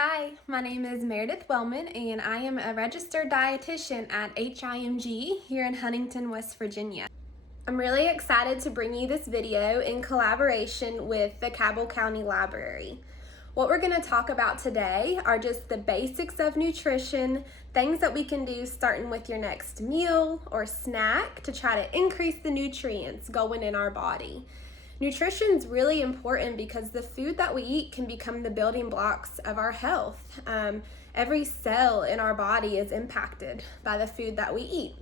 Hi, my name is Meredith Wellman, and I am a registered dietitian at HIMG here in Huntington, West Virginia. I'm really excited to bring you this video in collaboration with the Cabell County Library. What we're going to talk about today are just the basics of nutrition, things that we can do starting with your next meal or snack to try to increase the nutrients going in our body. Nutrition is really important because the food that we eat can become the building blocks of our health. Every cell in our body is impacted by the food that we eat.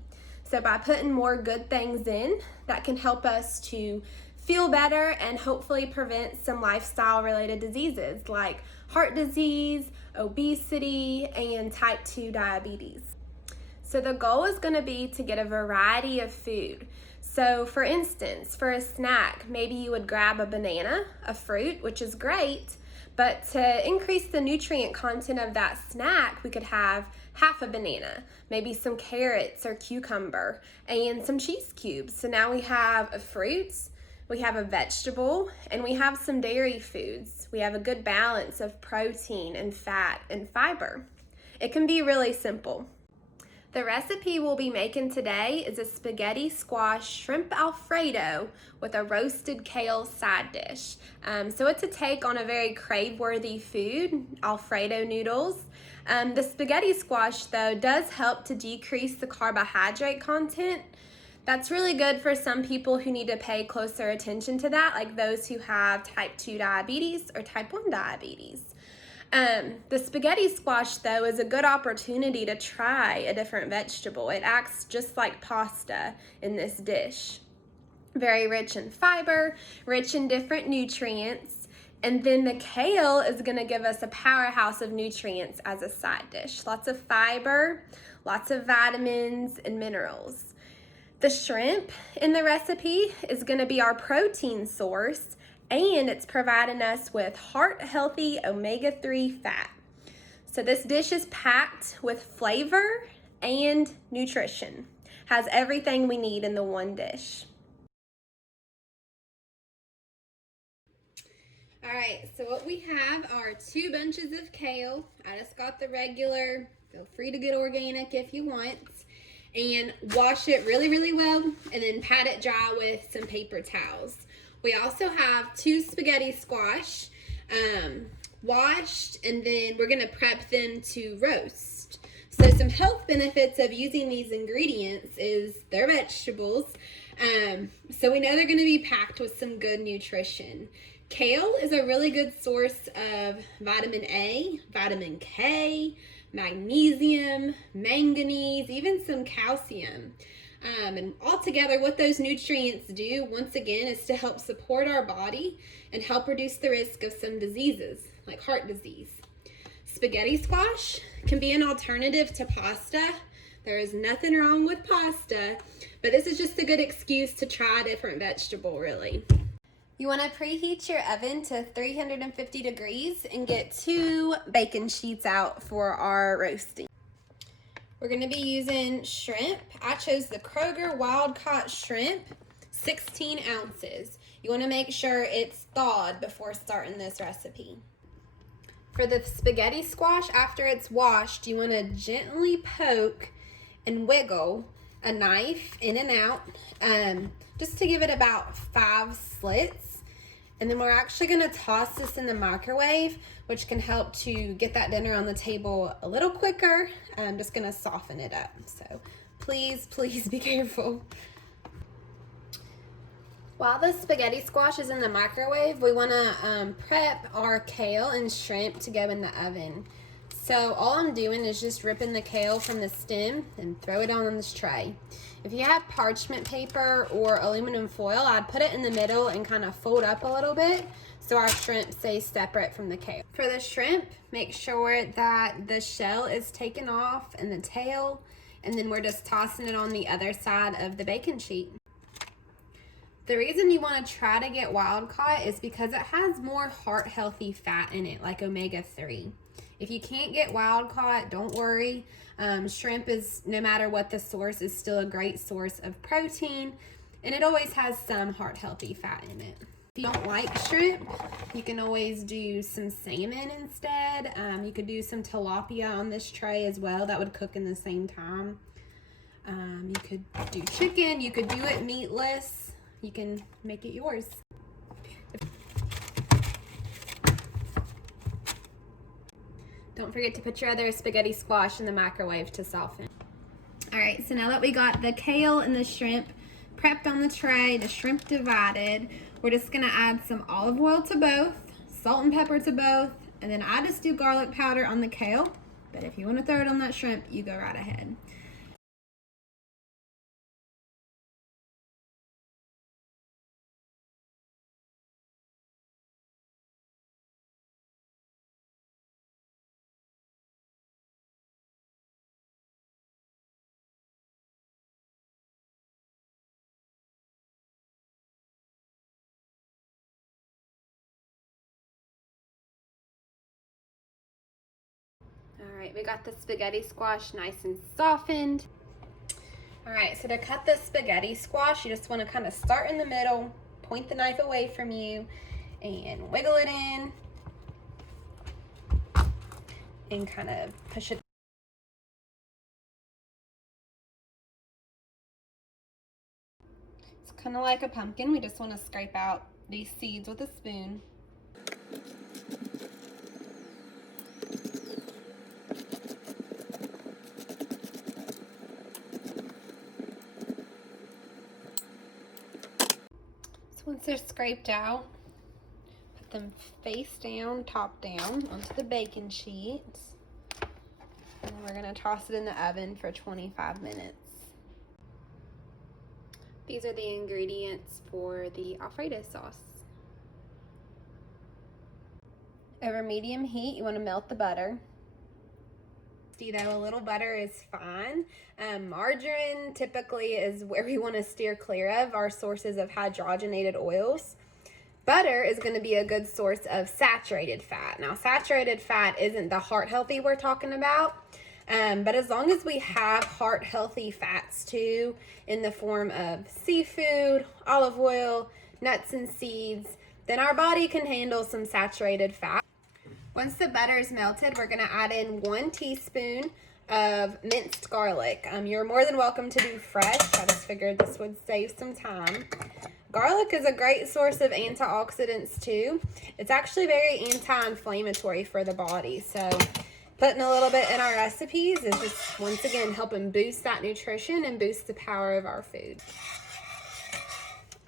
So by putting more good things in, that can help us to feel better and hopefully prevent some lifestyle related diseases like heart disease, obesity, and type 2 diabetes. So the goal is going to be to get a variety of food. So for instance, for a snack, maybe you would grab a banana, a fruit, which is great, but to increase the nutrient content of that snack, we could have half a banana, maybe some carrots or cucumber, and some cheese cubes. So now we have a fruit, we have a vegetable, and we have some dairy foods. We have a good balance of protein and fat and fiber. It can be really simple. The recipe we'll be making today is a spaghetti squash shrimp Alfredo with a roasted kale side dish. So it's a take on a very crave-worthy food, Alfredo noodles. The spaghetti squash, though, does help to decrease the carbohydrate content. That's really good for some people who need to pay closer attention to that, like those who have type 2 diabetes or type 1 diabetes. The spaghetti squash, though, is a good opportunity to try a different vegetable. It acts just like pasta in this dish. Very rich in fiber, rich in different nutrients, and then the kale is going to give us a powerhouse of nutrients as a side dish. Lots of fiber, lots of vitamins and minerals. The shrimp in the recipe is going to be our protein source, and it's providing us with heart-healthy omega-3 fat. So this dish is packed with flavor and nutrition. Has everything we need in the one dish. All right, so what we have are 2 bunches of kale. I just got the regular. Feel free to get organic if you want. And wash it really, really well, and then pat it dry with some paper towels. We also have 2 spaghetti squash washed, and then we're gonna prep them to roast. So some health benefits of using these ingredients is they're vegetables. So we know they're gonna be packed with some good nutrition. Kale is a really good source of vitamin A, vitamin K, magnesium, manganese, even some calcium. And altogether, what those nutrients do, once again, is to help support our body and help reduce the risk of some diseases, like heart disease. Spaghetti squash can be an alternative to pasta. There is nothing wrong with pasta, but this is just a good excuse to try a different vegetable, really. You want to preheat your oven to 350 degrees and get 2 bacon sheets out for our roasting. We're going to be using shrimp. I chose the Kroger wild-caught shrimp, 16 ounces. You want to make sure it's thawed before starting this recipe. For the spaghetti squash, after it's washed, you want to gently poke and wiggle a knife in and out, just to give it about 5 slits. And then we're actually going to toss this in the microwave, which can help to get that dinner on the table a little quicker. I'm just going to soften it up. So please, please be careful. While the spaghetti squash is in the microwave, we want to prep our kale and shrimp to go in the oven. So all I'm doing is just ripping the kale from the stem and throw it on this tray. If you have parchment paper or aluminum foil, I'd put it in the middle and kind of fold up a little bit so our shrimp stays separate from the kale. For the shrimp, make sure that the shell is taken off and the tail, and then we're just tossing it on the other side of the bacon sheet. The reason you want to try to get wild caught is because it has more heart healthy fat in it, like omega-3. If you can't get wild caught, don't worry. Shrimp is, no matter what the source, is still a great source of protein, and it always has some heart healthy fat in it. If you don't like shrimp, you can always do some salmon instead. You could do some tilapia on this tray as well. That would cook in the same time. You could do chicken. You could do it meatless. You can make it yours. Don't forget to put your other spaghetti squash in the microwave to soften. All right, so now that we got the kale and the shrimp prepped on the tray, the shrimp divided, we're just gonna add some olive oil to both, salt and pepper to both, and then I just do garlic powder on the kale, but if you wanna throw it on that shrimp, you go right ahead. All right, we got the spaghetti squash nice and softened. All right, so to cut the spaghetti squash, you just want to kind of start in the middle, point the knife away from you, and wiggle it in, and kind of push it. It's kind of like a pumpkin. We just want to scrape out these seeds with a spoon. Once they're scraped out, put them face down, top down onto the baking sheets. And we're gonna toss it in the oven for 25 minutes. These are the ingredients for the Alfredo sauce. Over medium heat, you wanna melt the butter. Though a little butter is fine. Margarine typically is where we want to steer clear of our sources of hydrogenated oils. Butter is going to be a good source of saturated fat. Now, saturated fat isn't the heart healthy we're talking about, but as long as we have heart healthy fats too, in the form of seafood, olive oil, nuts and seeds, then our body can handle some saturated fat. Once the butter is melted, we're gonna add in 1 teaspoon of minced garlic. You're more than welcome to do fresh. I just figured this would save some time. Garlic is a great source of antioxidants too. It's actually very anti-inflammatory for the body. So putting a little bit in our recipes is just, once again, helping boost that nutrition and boost the power of our food.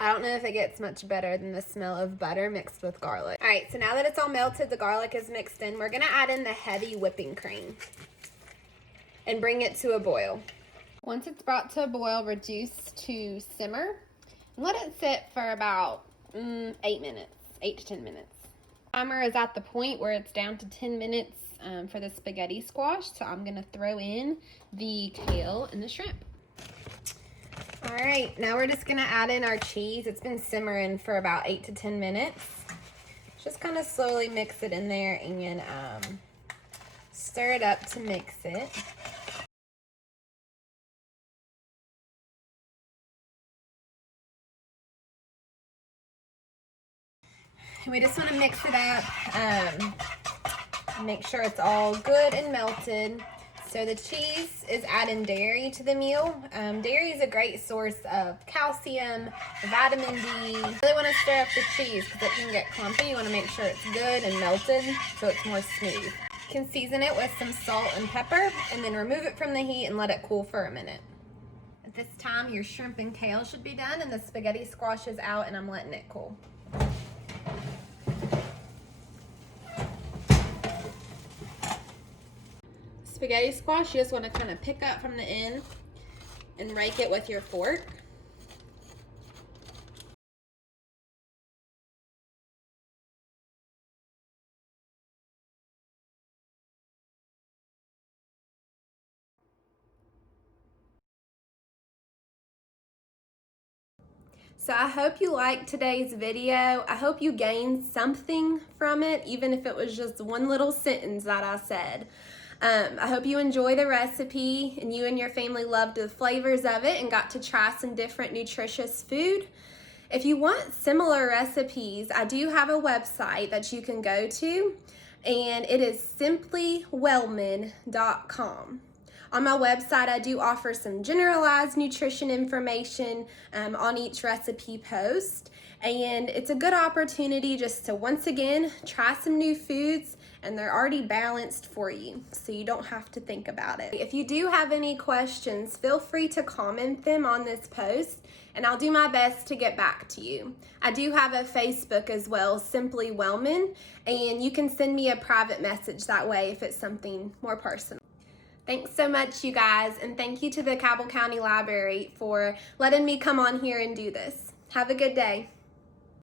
I don't know if it gets much better than the smell of butter mixed with garlic. All right, so now that it's all melted, the garlic is mixed in, we're gonna add in the heavy whipping cream and bring it to a boil. Once it's brought to a boil, reduce to simmer and let it sit for about 8 minutes, 8 to 10 minutes. Timer is at the point where it's down to 10 minutes for the spaghetti squash, so I'm gonna throw in the kale and the shrimp. All right, now we're just gonna add in our cheese. It's been simmering for about 8 to 10 minutes. Just kind of slowly mix it in there and stir it up to mix it. And we just want to mix it up, make sure it's all good and melted. So the cheese is adding dairy to the meal. Dairy is a great source of calcium, vitamin D. You really want to stir up the cheese because it can get clumpy. You want to make sure it's good and melted so it's more smooth. You can season it with some salt and pepper and then remove it from the heat and let it cool for a minute. At this time, your shrimp and kale should be done and the spaghetti squash is out and I'm letting it cool. Spaghetti squash, you just want to kind of pick up from the end and rake it with your fork. So I hope you liked today's video. I hope you gained something from it, even if it was just one little sentence that I said. I hope you enjoy the recipe and you and your family loved the flavors of it and got to try some different nutritious food. If you want similar recipes, I do have a website that you can go to, and it is simplywellman.com. On my website, I do offer some generalized nutrition information on each recipe post, and it's a good opportunity just to once again try some new foods, and they're already balanced for you, so you don't have to think about it. If you do have any questions, feel free to comment them on this post, and I'll do my best to get back to you. I do have a Facebook as well, Simply Wellman, and you can send me a private message that way if it's something more personal. Thanks so much, you guys, and thank you to the Cabell County Library for letting me come on here and do this. Have a good day.